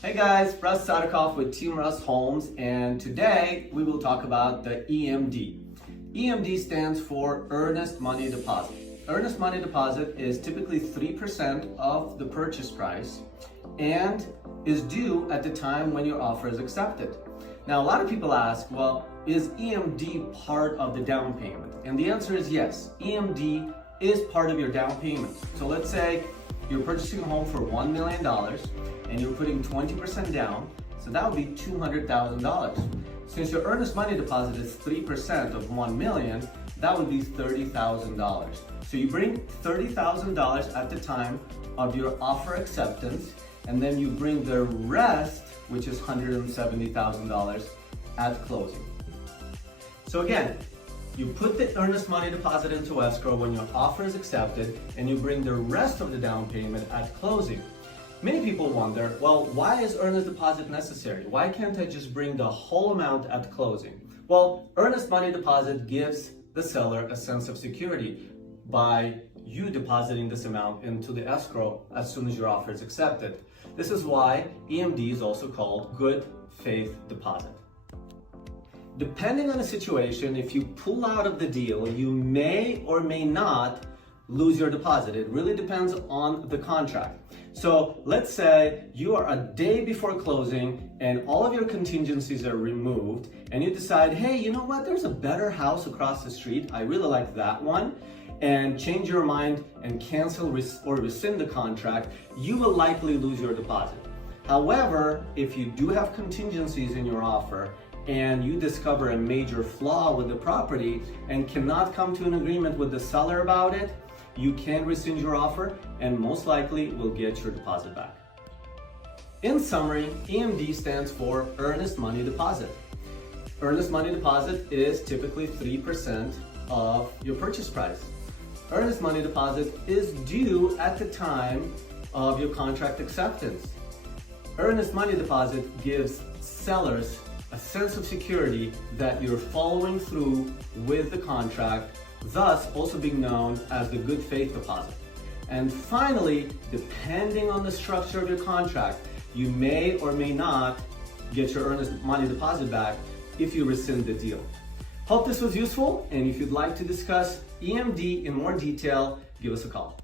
Hey guys, Russ Sadikoff with Team Russ Homes, and today we will talk about the EMD. EMD stands for Earnest Money Deposit. Earnest Money Deposit is typically 3% of the purchase price and is due at the time when your offer is accepted. Now, a lot of people ask, well, is EMD part of the down payment? And the answer is yes, EMD is part of your down payment. So let's say you're purchasing a home for $1 million and you're putting 20% down, so that would be $200,000. Since your earnest money deposit is 3% of $1 million, that would be $30,000. So you bring $30,000 at the time of your offer acceptance, and then you bring the rest, which is $170,000 at closing. So again, you put the earnest money deposit into escrow when your offer is accepted, and you bring the rest of the down payment at closing. Many people wonder, well, why is earnest deposit necessary? Why can't I just bring the whole amount at closing? Well, earnest money deposit gives the seller a sense of security by you depositing this amount into the escrow as soon as your offer is accepted. This is why EMD is also called good faith deposit. Depending on the situation, if you pull out of the deal, you may or may not lose your deposit. It really depends on the contract. So let's say you are a day before closing and all of your contingencies are removed and you decide, hey, you know what, there's a better house across the street, I really like that one, and change your mind and cancel or rescind the contract, you will likely lose your deposit. However, if you do have contingencies in your offer and you discover a major flaw with the property and cannot come to an agreement with the seller about it, you can rescind your offer and most likely will get your deposit back. In summary, EMD stands for Earnest Money Deposit. Earnest Money Deposit is typically 3% of your purchase price. Earnest Money Deposit is due at the time of your contract acceptance. Earnest Money Deposit gives sellers a sense of security that you're following through with the contract, thus also being known as the good faith deposit. And finally, depending on the structure of your contract, you may or may not get your earnest money deposit back if you rescind the deal. Hope this was useful, and if you'd like to discuss EMD in more detail, give us a call.